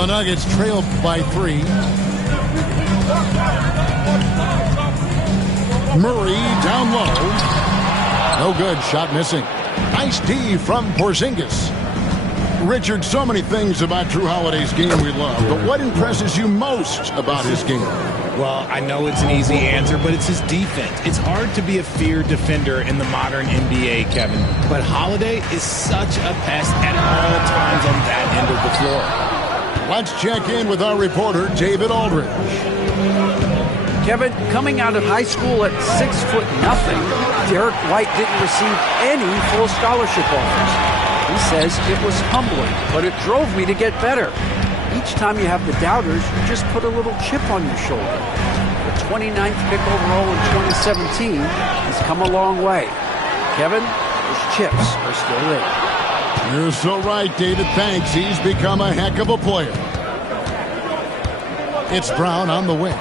The Nuggets trailed by 3. Murray down low. No good. Shot missing. Nice D from Porzingis. Richard, so many things about Drew Holiday's game we love, but what impresses you most about his game? Well, I know it's an easy answer, but it's his defense. It's hard to be a feared defender in the modern NBA, Kevin. But Holiday is such a pest at all times on that end of the floor. Let's check in with our reporter, David Aldridge. Kevin, coming out of high school at 6'0", Derek White didn't receive any full scholarship offers. He says it was humbling, but it drove me to get better. Each time you have the doubters, you just put a little chip on your shoulder. The 29th pick overall in 2017 has come a long way. Kevin, those chips are still there. You're so right, David. Thanks. He's become a heck of a player. It's Brown on the wing.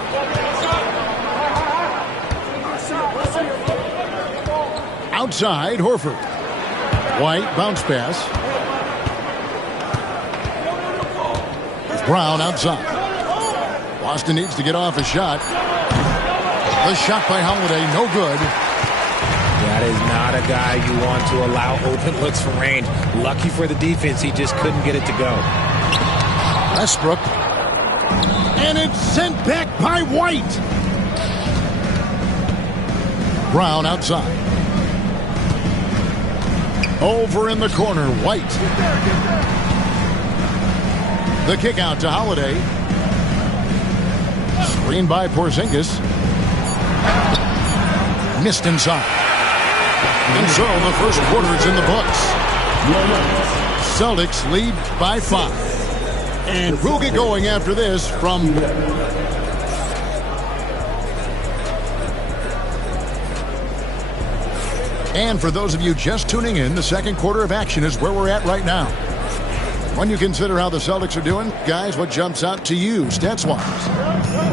Outside, Horford. White, bounce pass. Brown outside. Boston needs to get off a shot. The shot by Holiday, no good. That is not a guy you want to allow open looks from range. Lucky for the defense, he just couldn't get it to go. Westbrook. And it's sent back by White. Brown outside. Over in the corner, White. The kick out to Holiday. Screen by Porzingis. Missed inside. And so the first quarter is in the books. Celtics lead by 5. And we'll get going after this from... And for those of you just tuning in, the second quarter of action is where we're at right now. When you consider how the Celtics are doing, guys, what jumps out to you, stats-wise?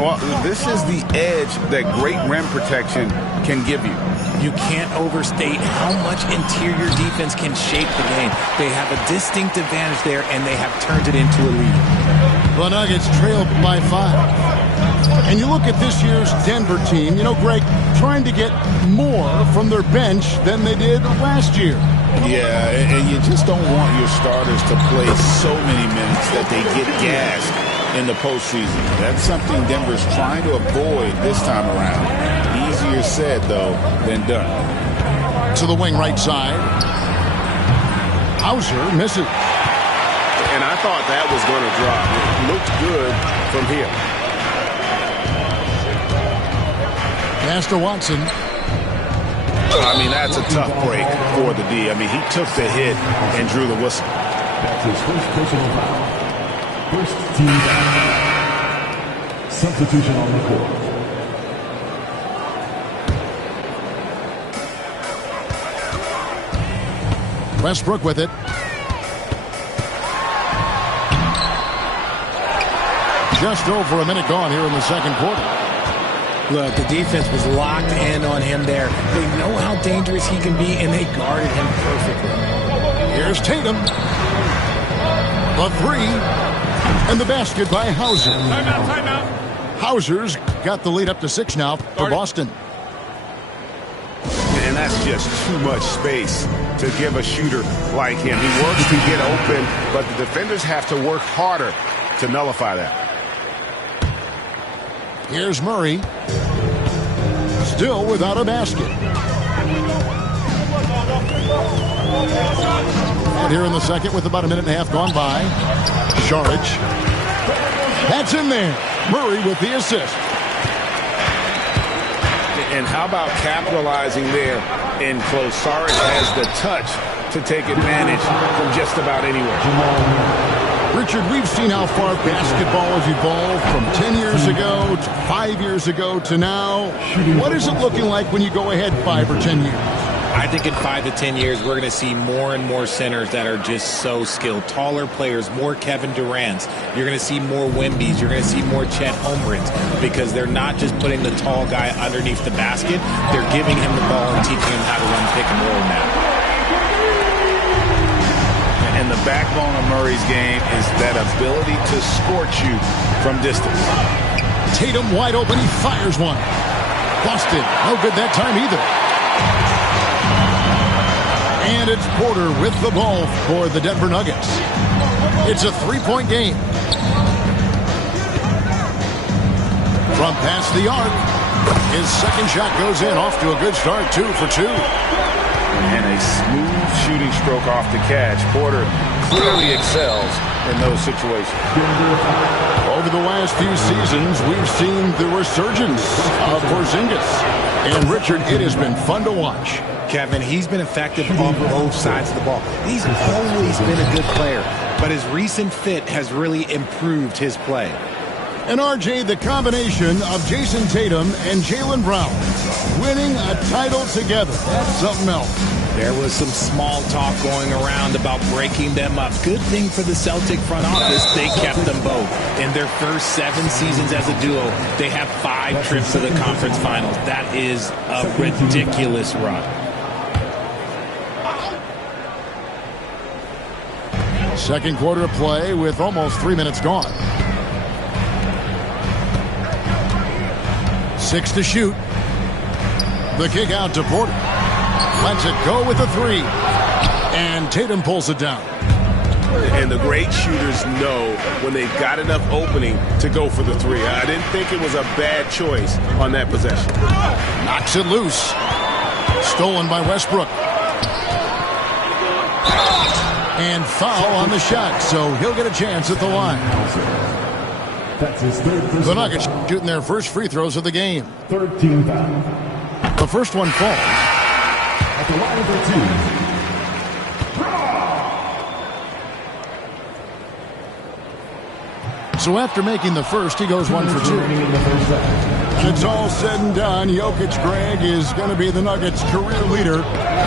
Well, this is the edge that great rim protection can give you. You can't overstate how much interior defense can shape the game. They have a distinct advantage there, and they have turned it into a lead. The Nuggets trailed by 5. And you look at this year's Denver team, you know, Greg, trying to get more from their bench than they did last year. Yeah, and you just don't want your starters to play so many minutes that they get gassed in the postseason. That's something Denver's trying to avoid this time around. Easier said, though, than done. To the wing right side. Hauser misses. And I thought that was going to drop. It looked good from here. Pass to Watson. I mean, that's a tough break for the D. I mean, he took the hit and drew the whistle. That's his first personal foul. First team foul. Substitution on the court. Westbrook with it. Just over a minute gone here in the second quarter. Look, the defense was locked in on him there. They know how dangerous he can be, and they guarded him perfectly. Here's Tatum. The 3. And the basket by Hauser. Timeout. Hauser's got the lead up to 6 now for Boston. And that's just too much space to give a shooter like him. He works to get open, but the defenders have to work harder to nullify that. Here's Murray. Still without a basket. And here in the second with about a minute and a half gone by. Saric. That's in there. Murray with the assist. And how about capitalizing there in close? Saric has the touch to take advantage from just about anywhere. Richard, we've seen how far basketball has evolved from 10 years ago to 5 years ago to now. What is it looking like when you go ahead 5 or 10 years? I think in 5 to 10 years, we're going to see more and more centers that are just so skilled. Taller players, more Kevin Durant's. You're going to see more Wembys. You're going to see more Chet Holmgrens because they're not just putting the tall guy underneath the basket. They're giving him the ball and teaching him how to run pick and roll now. And And the backbone of Murray's game is that ability to scorch you from distance. Tatum wide open. He fires one. Busted. No good that time either. And it's Porter with the ball for the Denver Nuggets. It's a three-point game. From past the arc, his second shot goes in. Off to a good start, 2 for 2. And a smooth shooting stroke off the catch. Porter clearly excels in those situations. Over the last few seasons, we've seen the resurgence of Porzingis. And Richard, it has been fun to watch. Kevin, he's been effective on both sides of the ball. He's always been a good player, but his recent fit has really improved his play. And RJ, the combination of Jason Tatum and Jaylen Brown winning a title together. That's something else. There was some small talk going around about breaking them up. Good thing for the Celtic front office, they kept them both. In their first 7 seasons as a duo, they have 5 trips to the conference finals. That is a ridiculous run. Second quarter of play with almost 3 minutes gone. 6 to shoot. The kick out to Porter. Lets it go with the 3. And Tatum pulls it down. And the great shooters know when they've got enough opening to go for the 3. I didn't think it was a bad choice on that possession. Knocks it loose. Stolen by Westbrook. And foul on the shot, so he'll get a chance at the line. That's his third personal The Nuggets foul. shooting their first free throws of the game. 13 foul. The first one falls. At the line for 2. So after making the first, he goes 1 for 2. In the first half. When it's all said and done, Jokic, Greg, is going to be the Nuggets' career leader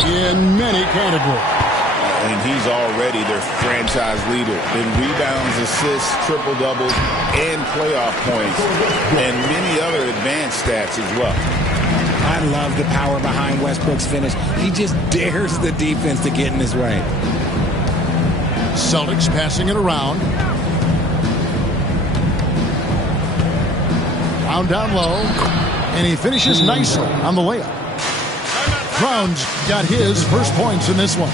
in many categories. And he's already their franchise leader in rebounds, assists, triple-doubles, and playoff points, and many other advanced stats as well. I love the power behind Westbrook's finish. He just dares the defense to get in his way. Celtics passing it around. Brown down low, and he finishes nicely on the layup. Brown's got his first points in this one.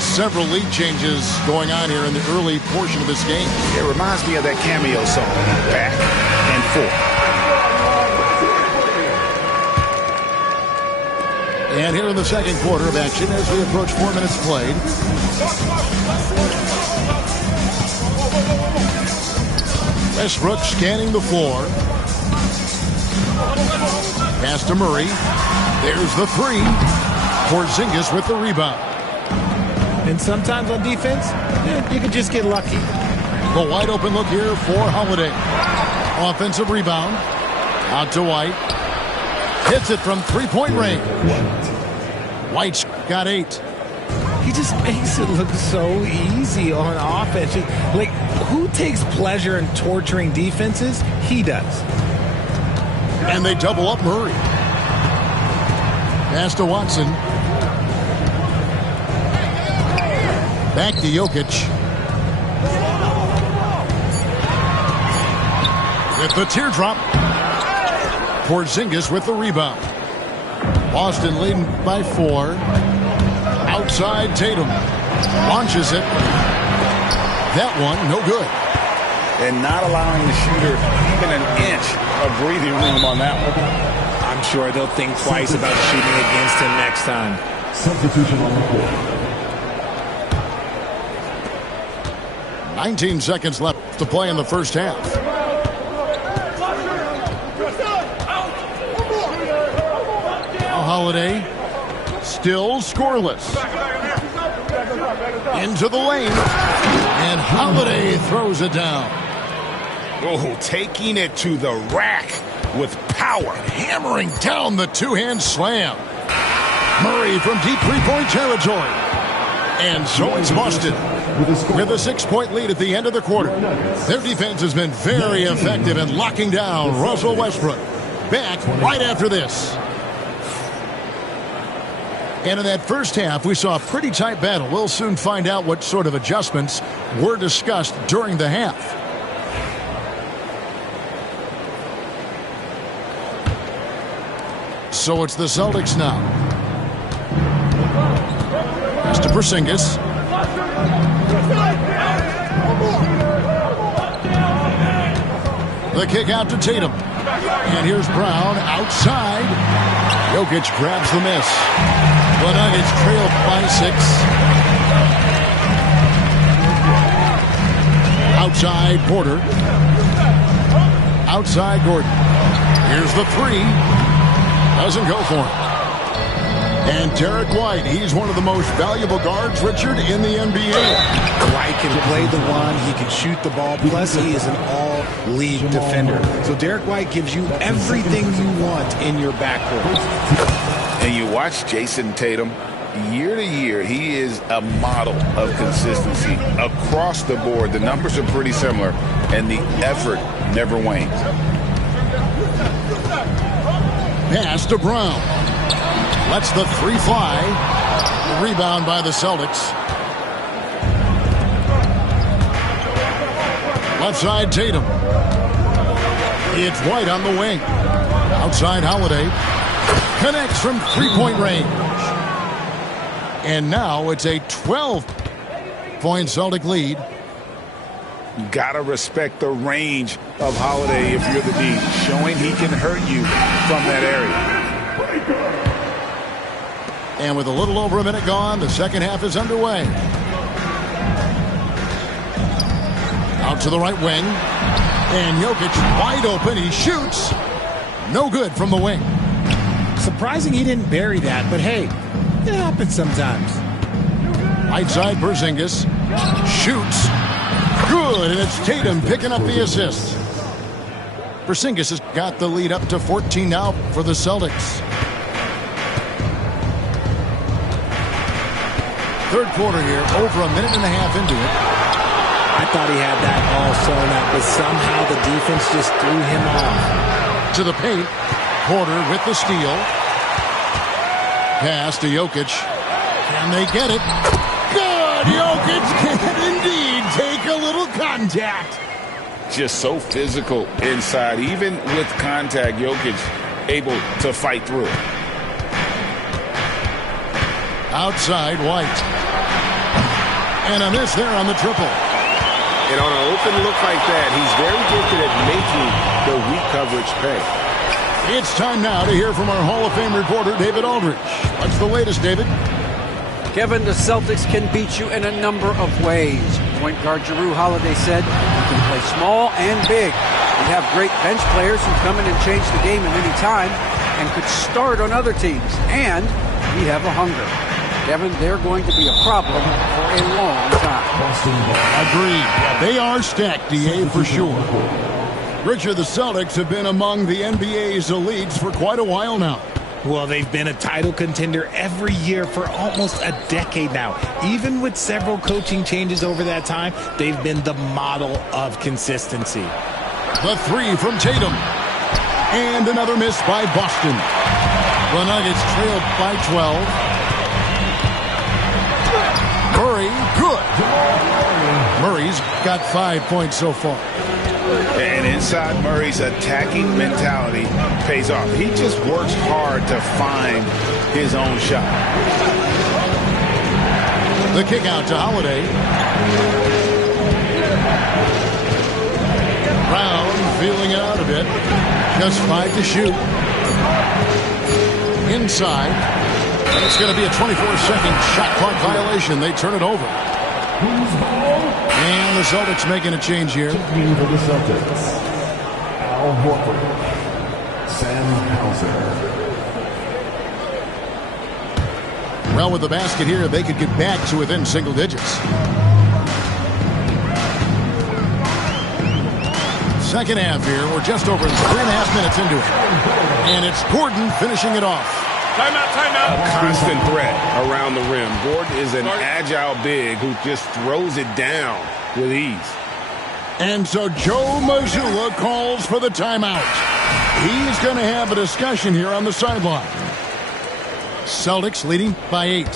Several lead changes going on here in the early portion of this game. It reminds me of that cameo song, Back and Forth. And here in the second quarter of action as we approach 4 minutes played. Westbrook scanning the floor. Pass to Murray. There's the 3. Porzingis with the rebound. And sometimes on defense, you can just get lucky. The wide open look here for Holiday. Offensive rebound. Out to White. Hits it from 3-point range. White's got 8. He just makes it look so easy on offense. Like, who takes pleasure in torturing defenses? He does. And they double up Murray. Pass to Watson. Back to Jokic. With the teardrop. Porzingis with the rebound. Boston leading by 4. Outside Tatum. Launches it. That one, no good. And not allowing the shooter even an inch of breathing room on that one. I'm sure they'll think twice about shooting against him next time. Substitution on the court. 19 seconds left to play in the first half. Holiday still scoreless. Into the lane. And Holiday throws it down. Oh, taking it to the rack with power. Hammering down the two-hand slam. Murray from deep three-point territory. And so it's Boston with a 6-point lead at the end of the quarter. Their defense has been very effective in locking down Russell Westbrook. Back right after this. And in that first half, we saw a pretty tight battle. We'll soon find out what sort of adjustments were discussed during the half. So it's the Celtics now. Pass to Porzingis. The kick out to Tatum. And here's Brown outside. Jokic grabs the miss. The Nuggets trail by 6. Outside Porter. Outside Gordon. Here's the 3. Doesn't go for him. And Derek White, he's one of the most valuable guards, Richard, in the NBA. White can play the one, he can shoot the ball, plus he is an all-league defender. So Derek White gives you everything you want in your backcourt. And you watch Jason Tatum, year to year, he is a model of consistency. Across the board, the numbers are pretty similar, and the effort never wanes. Pass to Brown. Lets the 3 fly. The rebound by the Celtics. Left side Tatum. It's White on the wing. Outside Holiday. Connects from three-point range. And now it's a 12-point Celtic lead. You gotta respect the range of Holiday if you're the D, showing he can hurt you from that area. And with a little over a minute gone, the second half is underway. Out to the right wing. And Jokic wide open. He shoots. No good from the wing. Surprising he didn't bury that, but hey, it happens sometimes. Right side Porzingis. Shoots. Good, and it's Tatum picking up the assist. Porzingis has got the lead up to 14 now for the Celtics. Third quarter here, over a minute and a half into it. I thought he had that all sewn up, but somehow the defense just threw him off. To the paint, Porter with the steal. Pass to Jokic. Can they get it? Good! Jokic can indeed take a little contact. Just so physical inside. Even with contact, Jokic able to fight through it. Outside White. And a miss there on the triple. And on an open look like that, he's very gifted at making the weak coverage pay. It's time now to hear from our Hall of Fame reporter, David Aldridge. What's the latest, David? Kevin, the Celtics can beat you in a number of ways. Point guard Jrue Holiday said you can play small and big. We have great bench players who come in and change the game at any time and could start on other teams. And we have a hunger. Kevin, they're going to be a problem for a long time. Agreed. They are stacked, DA, for sure. Richard, the Celtics have been among the NBA's elites for quite a while now. Well, they've been a title contender every year for almost a decade now. Even with several coaching changes over that time, they've been the model of consistency. The 3 from Tatum. And another miss by Boston. The Nuggets trailed by 12. Murray, good. Murray's got 5 points so far. And inside Murray's attacking mentality pays off. He just works hard to find his own shot. The kick out to Holiday. Brown feeling it out a bit. Just 5 to shoot. Inside. It's going to be a 24-second shot clock violation. They turn it over. And the Celtics making a change here. Checking for the Celtics, Al Horford, Sam Hauser. Well, with the basket here, they could get back to within single digits. Second half here. We're just over 3.5 minutes into it. And it's Gordon finishing it off. Timeout, timeout. Constant threat around the rim. Gordon is an agile big who just throws it down with ease. And so Joe Mazzulla calls for the timeout. He's going to have a discussion here on the sideline. Celtics leading by 8.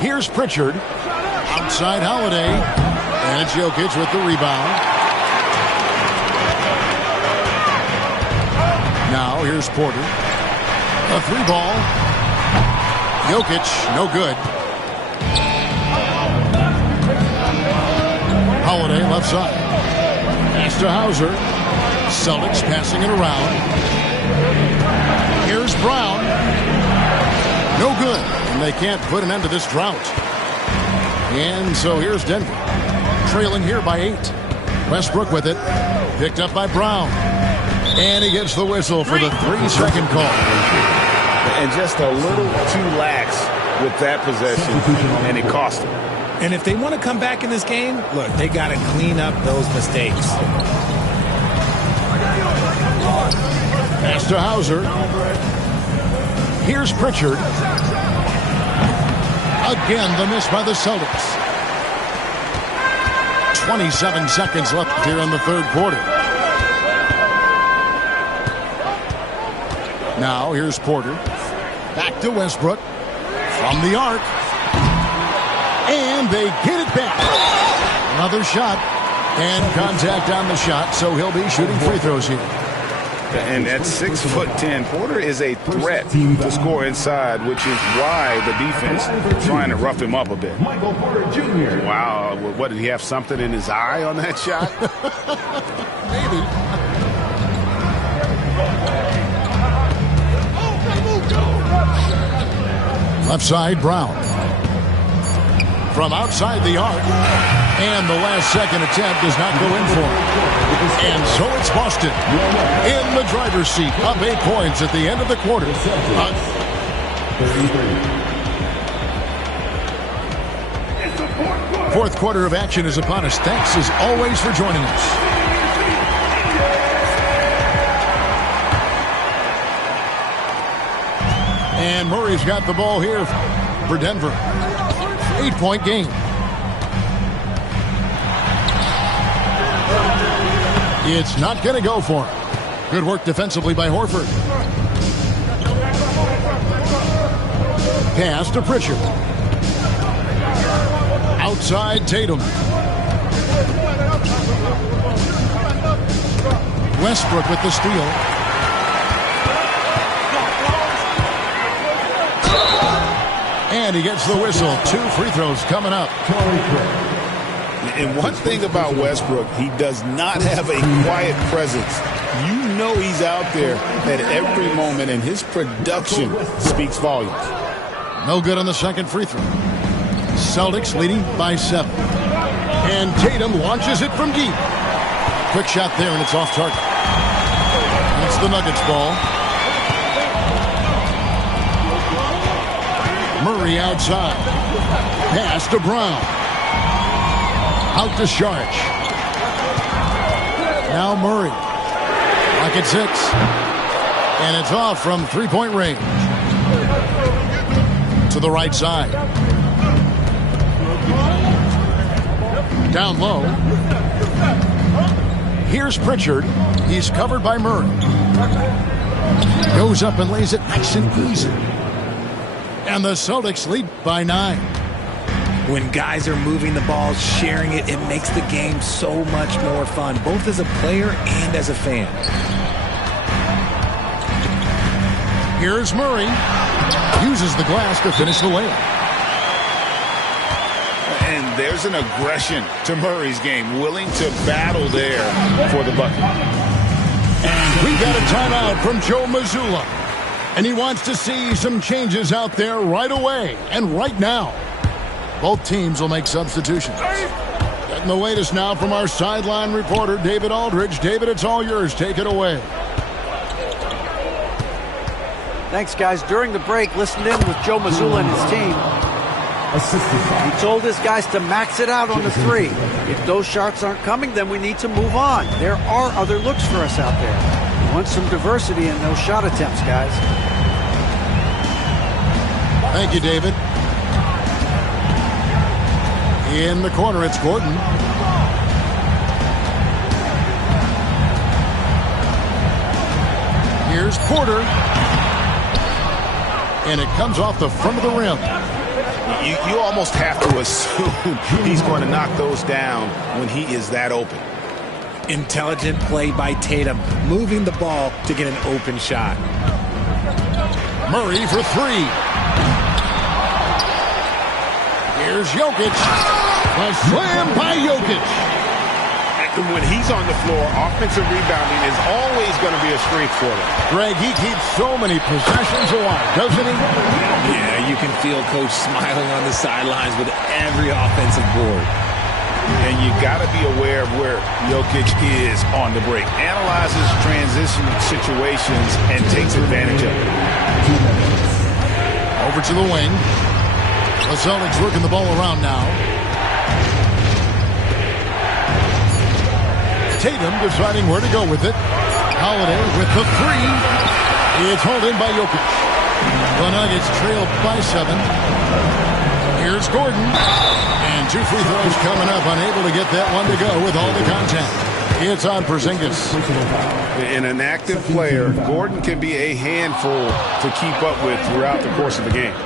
Here's Pritchard. Outside Holiday. And it's Jokic with the rebound. Now here's Porter. A 3-ball. Jokic, no good. Holiday left side. Pass to Hauser. Celtics passing it around. Here's Brown. No good. And they can't put an end to this drought. And so here's Denver. Trailing here by 8. Westbrook with it. Picked up by Brown. And he gets the whistle for the 3-second call. And just a little too lax with that possession, and it cost him. And if they want to come back in this game, look, they got to clean up those mistakes. Pass to Hauser. Here's Pritchard. Again, the miss by the Celtics. 27 seconds left here in the third quarter. Now here's Porter. Back to Westbrook. From the arc. And they get it back. Another shot. And contact on the shot, so he'll be shooting free throws here. And at 6'10", Porter is a threat to score inside, which is why the defense is trying to rough him up a bit. Michael Porter Jr. Wow, what, did he have something in his eye on that shot? Maybe. Left side, Brown. From outside the arc. And the last second attempt does not go in for him. And so it's Boston in the driver's seat, up 8 points at the end of the quarter. Fourth quarter of action is upon us. Thanks as always for joining us. And Murray's got the ball here for Denver. 8-point game. It's not going to go for him. Good work defensively by Horford. Pass to Pritchard. Outside Tatum. Westbrook with the steal. And he gets the whistle. 2 free throws coming up. And one thing about Westbrook, he does not have a quiet presence. You know he's out there at every moment, and his production speaks volumes. No good on the second free throw. Celtics leading by 7. And Tatum launches it from deep. Quick shot there, and it's off target. It's the Nuggets ball. Murray outside. Pass to Brown. Out to Sharch. Now Murray. Back at 6. And it's off from 3-point range. To the right side. Down low. Here's Pritchard. He's covered by Murray. Goes up and lays it nice and easy. And the Celtics lead by 9. When guys are moving the ball, sharing it, it makes the game so much more fun, both as a player and as a fan. Here's Murray. Uses the glass to finish the layup. And there's an aggression to Murray's game, willing to battle there for the bucket. And we got a timeout from Joe Mazzulla. And he wants to see some changes out there right away and right now. Both teams will make substitutions. Getting the latest now from our sideline reporter, David Aldridge. David, it's all yours. Take it away. Thanks, guys. During the break, listened in with Joe Mazzulla and his team. He told his guys to max it out on the 3. If those shots aren't coming, then we need to move on. There are other looks for us out there. We want some diversity in those shot attempts, guys. Thank you, David. In the corner, it's Gordon. Here's Porter. And it comes off the front of the rim. You almost have to assume he's going to knock those down when he is that open. Intelligent play by Tatum, moving the ball to get an open shot. Murray for three. Here's Jokic. A slam by Jokic. When he's on the floor, offensive rebounding is always going to be a strength for him. Greg, he keeps so many possessions alive, doesn't he? Yeah, you can feel Coach smiling on the sidelines with every offensive board. And you got to be aware of where Jokic is on the break. Analyzes transition situations and takes advantage of it. Over to the wing. The Celtics working the ball around now. Tatum deciding where to go with it. Holiday with the three. It's hauled in by Jokic. The Nuggets trail by 7. Here's Gordon. And 2 free throws coming up. Unable to get that one to go with all the contact. It's on Porzingis. In an active player, Gordon can be a handful to keep up with throughout the course of the game.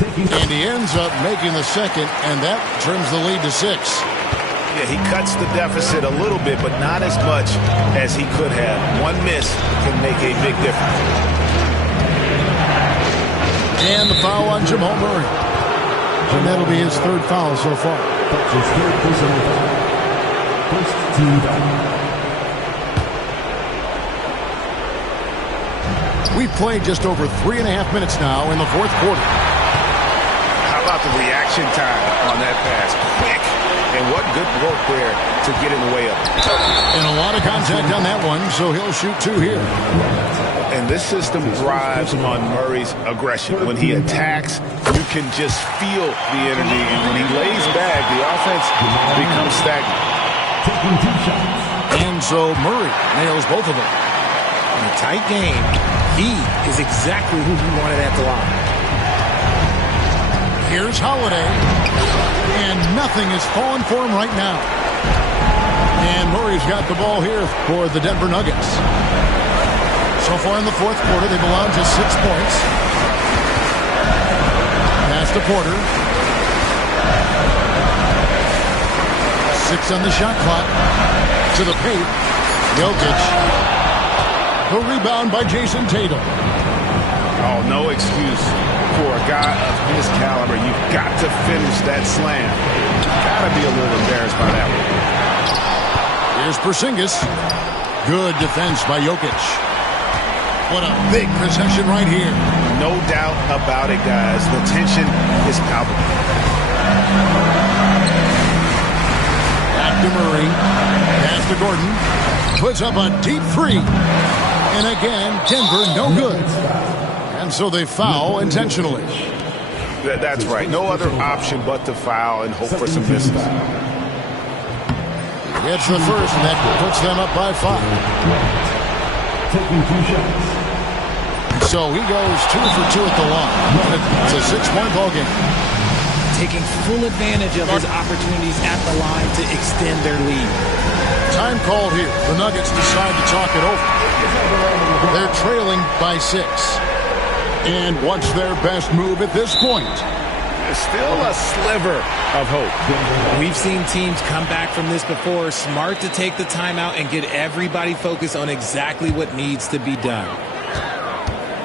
And he ends up making the second, and that trims the lead to 6. Yeah, he cuts the deficit a little bit, but not as much as he could have. One miss can make a big difference. And the foul on Jamal Murray. And that'll be his 3rd foul so far. That's his 3rd personal foul. First team foul. We've played just over 3.5 minutes now in the 4th quarter. How about the reaction time on that pass? Quick. And what good work there to get in the way of it. And a lot of contact on that one, so he'll shoot 2 here. And this system thrives on Murray's aggression. When he attacks, you can just feel the energy. And when he lays back, the offense becomes stagnant. Taking 2 shots. And so Murray nails both of them. In a tight game, he is exactly who he wanted at the line. Here's Holiday. And nothing is falling for him right now. And Murray's got the ball here for the Denver Nuggets. So far in the 4th quarter, they've allowed just 6 points. Pass to Porter. 6 on the shot clock. To the paint. Jokic. The rebound by Jason Tatum. Oh, no excuse for a guy of his caliber. You've got to finish that slam. Got to be a little embarrassed by that one. Here's Porzingis. Good defense by Jokic. What a big possession right here. No doubt about it, guys. The tension is palpable. Back to Murray. Pass to Gordon. Puts up a deep 3. And again, Denver no good. And so they foul intentionally. That's right. No other option but to foul and hope for some misses. It's the first, and that puts them up by 5. Taking 2 shots. So he goes 2 for 2 at the line. It's a 6-point ball game. Taking full advantage of his opportunities at the line to extend their lead. Time called here. The Nuggets decide to talk it over. They're trailing by 6. And what's their best move at this point? There's still a sliver of hope. We've seen teams come back from this before. Smart to take the timeout and get everybody focused on exactly what needs to be done.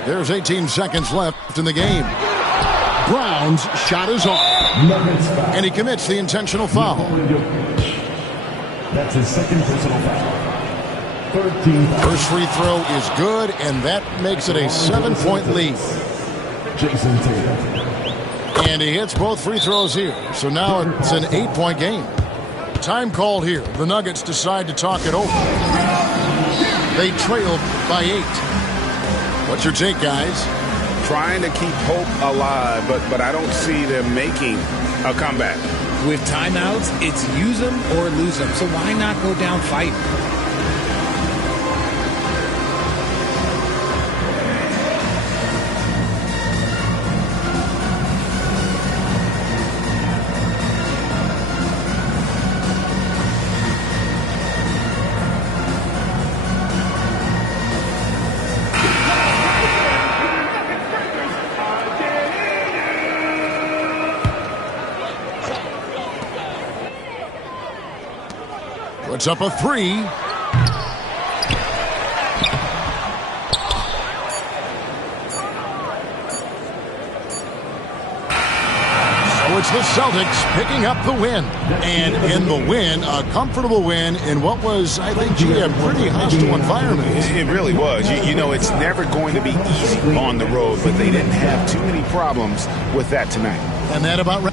There's 18 seconds left in the game. Brown's shot is off. And he commits the intentional foul. That's his 2nd personal foul. 13 foul. First free throw is good, and that makes it a 7-point lead. Jason Tatum. And he hits both free throws here. So now it's an 8-point game. Time called here. The Nuggets decide to talk it over. They trail by 8. What's your take, guys? Trying to keep hope alive, but I don't see them making a comeback. With timeouts, it's use them or lose them. So why not go down fighting? Puts up a three. So it's the Celtics picking up the win. And in the win, a comfortable win in what was, I think, a pretty hostile environment. It really was. You know, it's never going to be easy on the road, but they didn't have too many problems with that tonight. And that about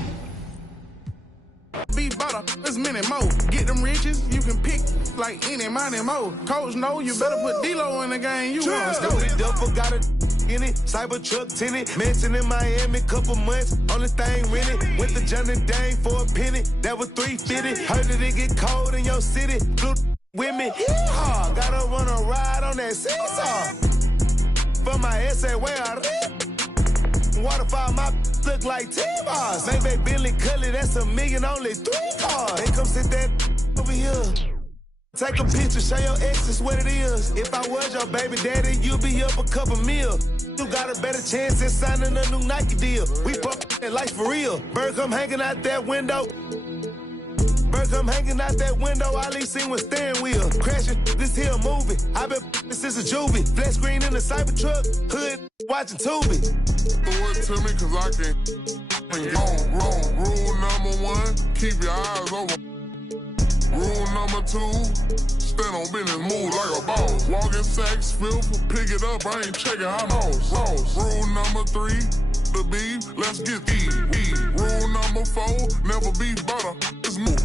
Be butter, there's many more. Get them riches, you can pick like any, money, more. Coach, know you better put D-Lo in the game. You want to go. Duffel got it in it, cyber truck tinted. Mansion in Miami, couple months, only thing rented. Went to Johnny Dang for a penny, that was $350. Heard that it get cold in your city, blue with me. Yeehaw, gotta run a ride on that seesaw. For my essay, where I read. Waterfall, my look like T-bars. Maybe Billy Cully, that's $1 million, only 3 cars. They come sit that over here. Take a picture, show your exes what it is. If I was your baby daddy, you'd be up a couple mil. You got a better chance at signing a new Nike deal. We fuck that life for real. Bird come hanging out that window. Bird come hanging out that window. All he seen was steering wheel. Crashing this here movie. I been since a juvie. Flat screen in the cyber truck. Hood watching Tubi. Throw it to me, cause I can. Wrong. Rule number 1, keep your eyes open. Rule number 2, stand on business, move like a boss. Walking sacks, filth, pick it up, I ain't checking how lost. Rule number 3, the beef, let's get eat. Rule number 4, never be butter, just move.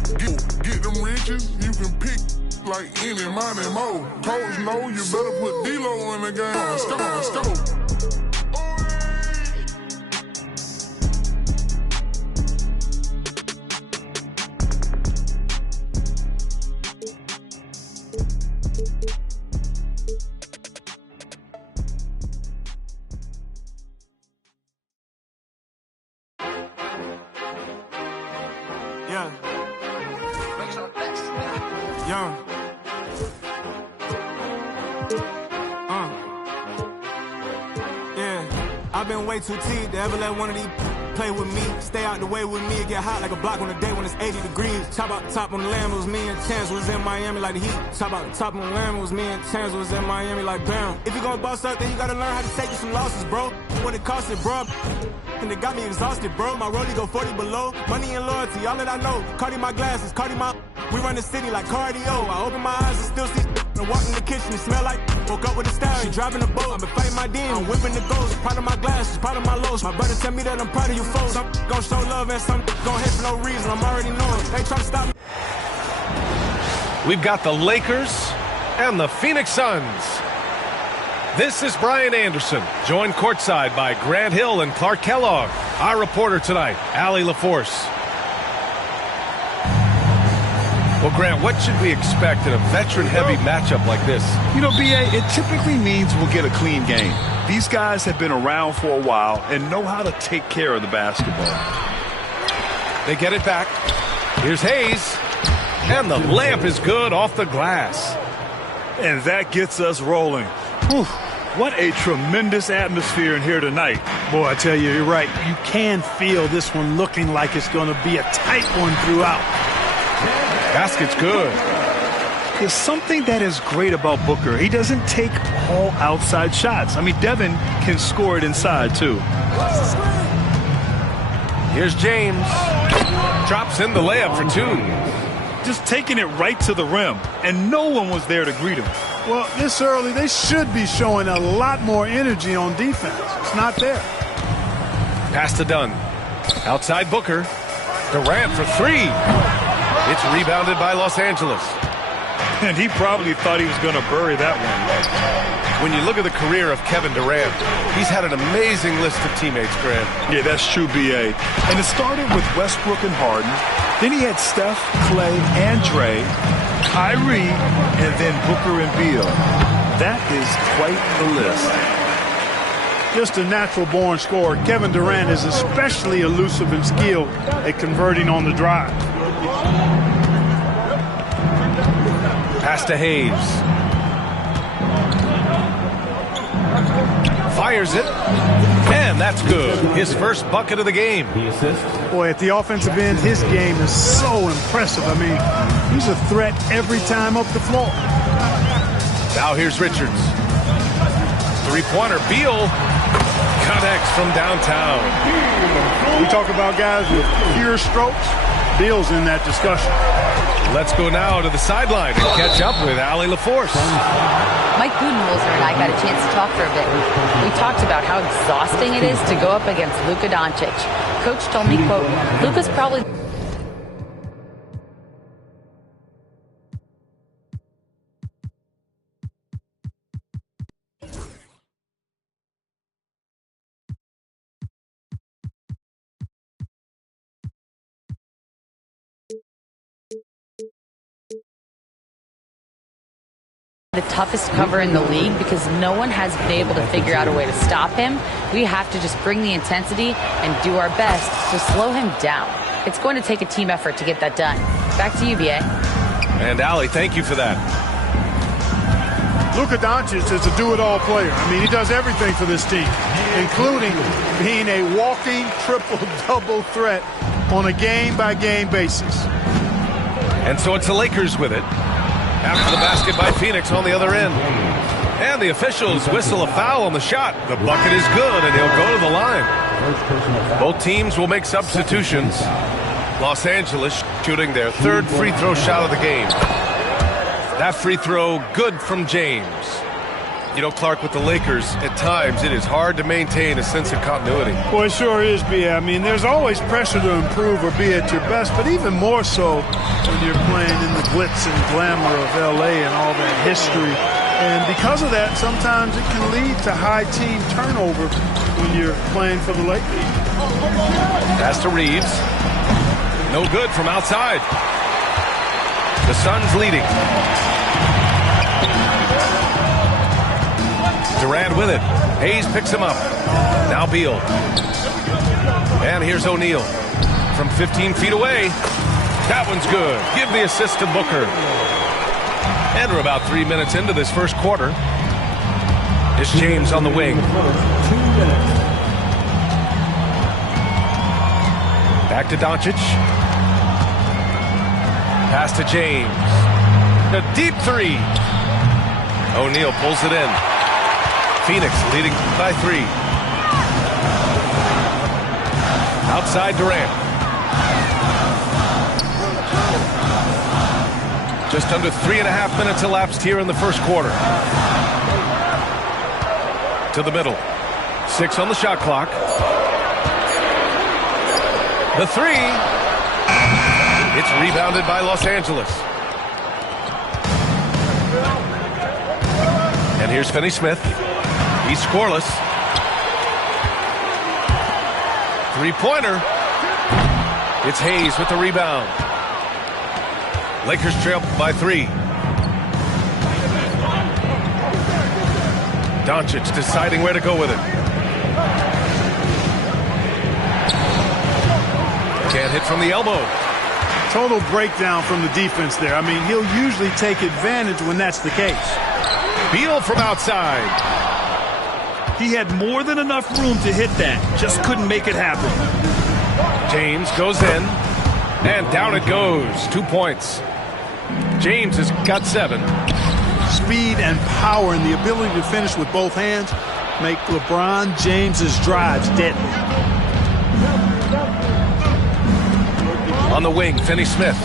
Get them riches, you can pick like any, money, more. Coach know you better put D-Lo in the game. Let's go. I've been way too teed to ever let one of these play with me. Stay out the way with me and get hot like a block on a day when it's 80 degrees. Top out the top on the lamb, it was me and Chance was in Miami like the Heat. Top out the top on the lamb, it was me and Chance was in Miami like bam. If you gonna bust up, then you gotta learn how to take you some losses, bro. What it cost it, bro. And it got me exhausted, bro. My rollie go 40 below. Money and loyalty, all that I know. Cardi my glasses, Cardi my... We run the city like cardio. I open my eyes and still see... And walk in the kitchen, it smell like... Woke up with a style, she driving a boat. I've been fighting my demon, whipping the ghost. Proud of my glasses, proud of my lows. My brother tell me that I'm proud of you folks. Some gon' show love and some gon' hate for no reason. I'm already knowing. They try to stop me. We've got the Lakers and the Phoenix Suns. This is Brian Anderson, joined courtside by Grant Hill and Clark Kellogg. Our reporter tonight, Allie LaForce. Well, Grant, what should we expect in a veteran-heavy matchup like this? You know, B.A., it typically means we'll get a clean game. These guys have been around for a while and know how to take care of the basketball. They get it back. Here's Hayes. And the layup is good off the glass. And that gets us rolling. Whew. What a tremendous atmosphere in here tonight. Boy, I tell you, you're right. You can feel this one looking like it's going to be a tight one throughout. Basket's good. There's something that is great about Booker. He doesn't take all outside shots. I mean, Devin can score it inside, too. Here's James. Drops in the layup for 2. Just taking it right to the rim, and no one was there to greet him. Well, this early, they should be showing a lot more energy on defense. It's not there. Pass to Dunn. Outside Booker. Durant for 3. It's rebounded by Los Angeles. And he probably thought he was going to bury that one. When you look at the career of Kevin Durant, he's had an amazing list of teammates, Grant. Yeah, that's true, B.A. And it started with Westbrook and Harden. Then he had Steph, Clay, and Dre, Kyrie, and then Booker and Beal. That is quite the list. Just a natural-born scorer. Kevin Durant is especially elusive and skilled at converting on the drive. Pass to Hayes. Fires it. And that's good. His first bucket of the game. Boy, at the offensive end, his game is so impressive. I mean, he's a threat every time up the floor. Now here's Richards. Three-pointer. Beal connects from downtown. We talk about guys with pure strokes. Beal's in that discussion. Let's go now to the sideline and catch up with Allie LaForce. Mike Budenholzer and I got a chance to talk for a bit. We talked about how exhausting it is to go up against Luka Doncic. Coach told me, quote, Luka's probably... the toughest cover in the league because no one has been able to figure out a way to stop him. We have to just bring the intensity and do our best to slow him down. It's going to take a team effort to get that done. Back to you, B.A. And Allie, thank you for that. Luka Doncic is a do-it-all player. I mean, he does everything for this team, including being a walking triple-double threat on a game-by-game basis. And so it's the Lakers with it. After the basket by Phoenix on the other end. And the officials whistle a foul on the shot. The bucket is good, and he'll go to the line. Both teams will make substitutions. Los Angeles shooting their third free throw shot of the game. That free throw good from James. You know, Clark, with the Lakers, at times it is hard to maintain a sense of continuity. Well, it sure is, B.A. I mean, there's always pressure to improve or be at your best, but even more so when you're playing in the glitz and glamour of L.A. and all that history. And because of that, sometimes it can lead to high team turnover when you're playing for the Lakers. Pass to Reeves. No good from outside. The Suns leading. Durant with it. Hayes picks him up. Now Beal. And here's O'Neal from 15 feet away. That one's good. Give the assist to Booker. And we're about 3 minutes into this first quarter. It's James on the wing. Back to Doncic. Pass to James. A deep three. O'Neal pulls it in. Phoenix leading by 3. Outside Durant. Just under 3.5 minutes elapsed here in the first quarter. To the middle. 6 on the shot clock. The 3. It's rebounded by Los Angeles. And here's Finney-Smith. He's scoreless. Three-pointer. It's Hayes with the rebound. Lakers trail by 3. Doncic deciding where to go with it. Can't hit from the elbow. Total breakdown from the defense there. I mean, he'll usually take advantage when that's the case. Beal from outside. He had more than enough room to hit that. Just couldn't make it happen. James goes in. And down it goes. 2 points. James has got 7. Speed and power and the ability to finish with both hands make LeBron James's drives deadly. On the wing, Finney-Smith.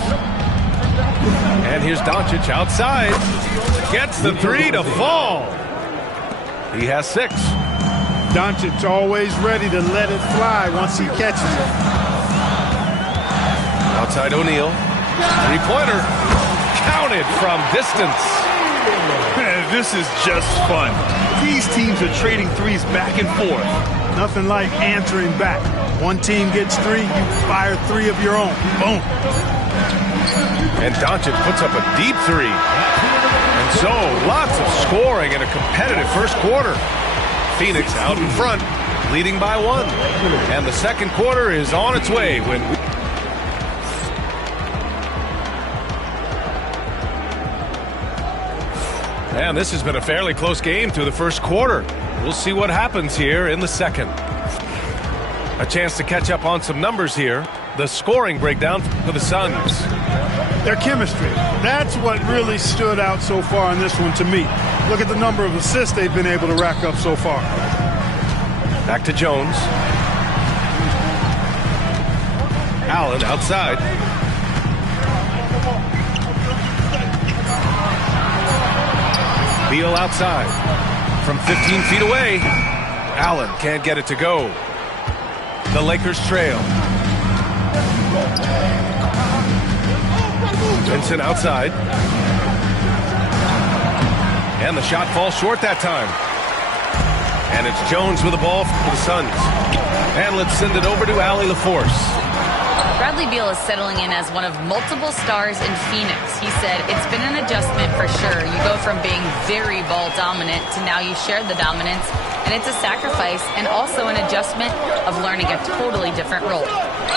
And here's Doncic outside. Gets the 3 to fall. He has 6. Doncic always ready to let it fly once he catches it. Outside O'Neal. Three-pointer. Counted from distance. This is just fun. These teams are trading threes back and forth. Nothing like answering back. One team gets 3, you fire 3 of your own. Boom. And Doncic puts up a deep 3. And so, lots of scoring in a competitive first quarter. Phoenix out in front, leading by 1. And the second quarter is on its way when And this has been a fairly close game through the first quarter. We'll see what happens here in the second. A chance to catch up on some numbers here. The scoring breakdown for the Suns. Their chemistry. That's what really stood out so far in this one to me. Look at the number of assists they've been able to rack up so far. Back to Jones. Allen outside. Beal outside. From 15 feet away. Allen can't get it to go. The Lakers trail. Vincent outside. And the shot falls short that time. And it's Jones with the ball for the Suns. And let's send it over to Allie LaForce. Bradley Beal is settling in as one of multiple stars in Phoenix. He said it's been an adjustment for sure. You go from being very ball dominant to now you share the dominance, and it's a sacrifice and also an adjustment of learning a totally different role.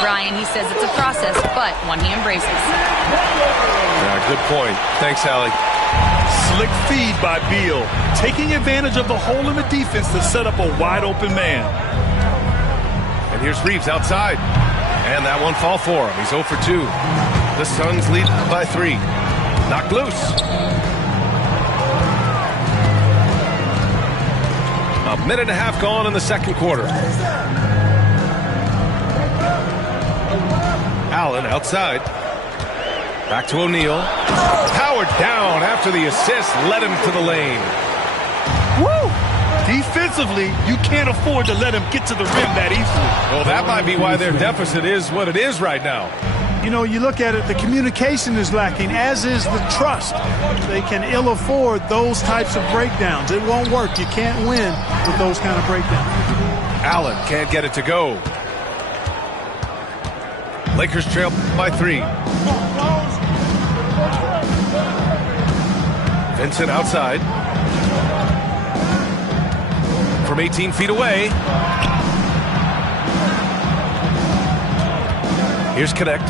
Brian, he says it's a process, but one he embraces. Yeah, good point. Thanks, Allie. Slick feed by Beal, taking advantage of the hole in the defense to set up a wide open man. And here's Reeves outside. And that one fall for him. He's 0 for 2. The Suns lead by 3. Knocked loose. A minute and a half gone in the second quarter. Allen outside. Back to O'Neal. Powered down after the assist led him to the lane. Woo! Defensively, you can't afford to let him get to the rim that easily. Well, that might be why their deficit is what it is right now. You know, you look at it, the communication is lacking, as is the trust. They can ill afford those types of breakdowns. It won't work. You can't win with those kind of breakdowns. Allen can't get it to go. Lakers trail by 3. Vincent outside. From 18 feet away. Here's Connect.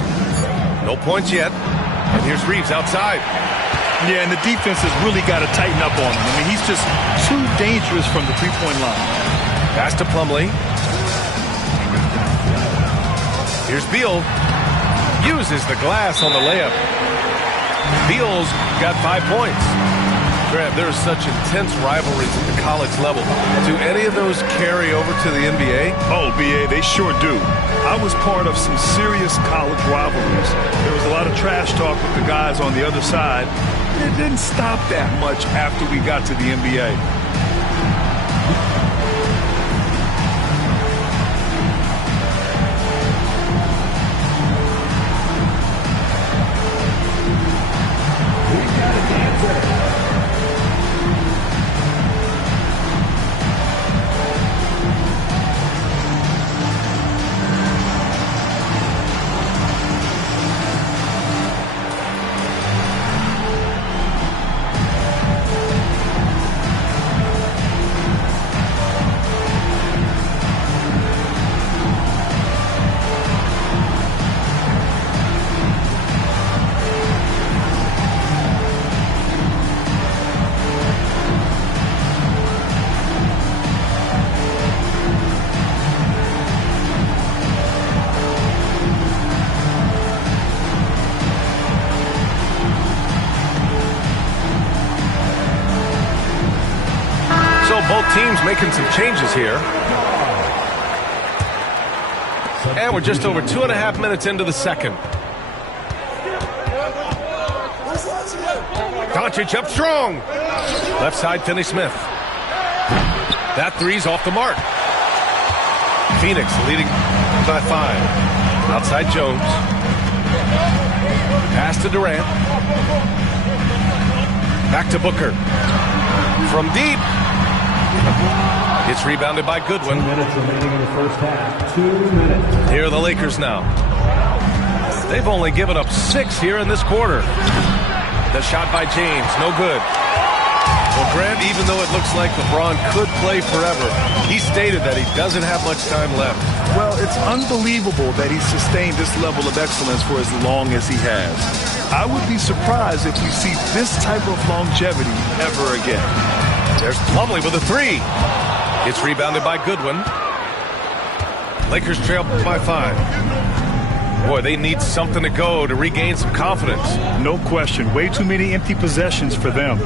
No points yet. And here's Reeves outside. Yeah, and the defense has really got to tighten up on him. I mean, he's just too dangerous from the three-point line. Pass to Plumlee. Here's Beal. Uses the glass on the layup. Beal's got 5 points. Grant, there's such intense rivalries at the college level. Do any of those carry over to the NBA? Oh, BA, they sure do. I was part of some serious college rivalries. There was a lot of trash talk with the guys on the other side. It didn't stop that much after we got to the NBA. Both teams making some changes here. And we're just over 2.5 minutes into the second. Doncic up strong. Left side, Finney-Smith. That three's off the mark. Phoenix leading by 5. Outside Jones. Pass to Durant. Back to Booker. From deep. It's rebounded by Goodwin. 2 minutes remaining in the first half. 2 minutes. Here are the Lakers now. They've only given up 6 here in this quarter. The shot by James, no good. Well, Grant, even though it looks like LeBron could play forever, he stated that he doesn't have much time left. Well, it's unbelievable that he's sustained this level of excellence for as long as he has. I would be surprised if we see this type of longevity ever again. There's Plumlee with a three. It's rebounded by Goodwin. Lakers trail by 5. Boy, they need something to go to regain some confidence. No question. Way too many empty possessions for them.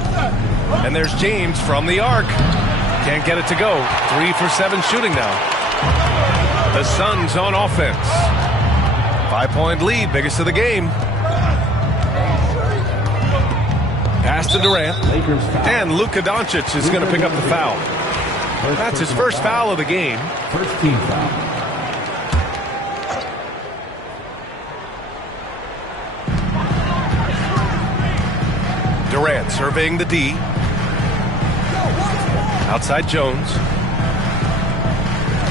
And there's James from the arc. Can't get it to go. 3 for 7 shooting now. The Suns on offense. 5-point lead, biggest of the game. Pass to Durant. And Luka Doncic is going to pick up the foul. That's his first foul of the game. First team foul. Durant surveying the D. Outside Jones.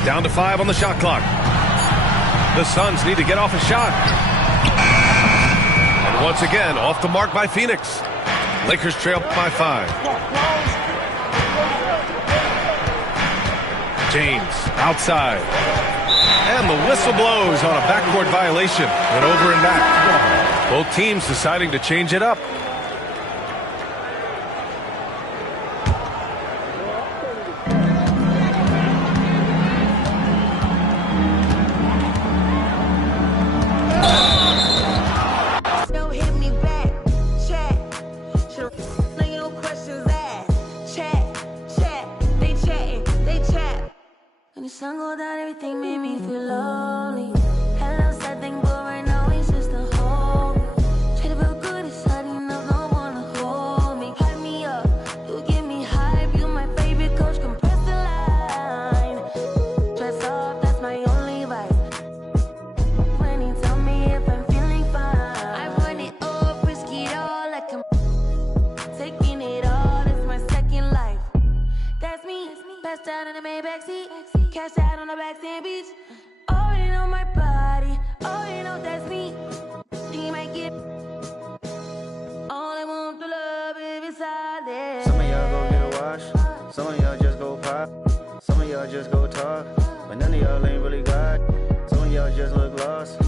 Down to 5 on the shot clock. The Suns need to get off a shot. And once again, off the mark by Phoenix. Lakers trail by 5. James outside. And the whistle blows on a backcourt violation. Went over and back. Both teams deciding to change it up. Sun go down, everything made me feel lonely. Hello, sad thing, but right now it's just a home. Try to feel good, it's hard enough, no one to hold me. Hype me up, you give me hype. You my favorite coach, compress the line. Dress up, that's my only vice. When you tell me if I'm feeling fine, I want it all, risk it all, like I'm taking it all. It's my second life. That's me, passed out in the Maybach seat. Cash out on the backstand beach. Already know my body. Already know that's me. You might get all I want to love if it's solid. Some of y'all go get a wash. Some of y'all just go pop. Some of y'all just go talk. But none of y'all ain't really got. Some of y'all just look lost.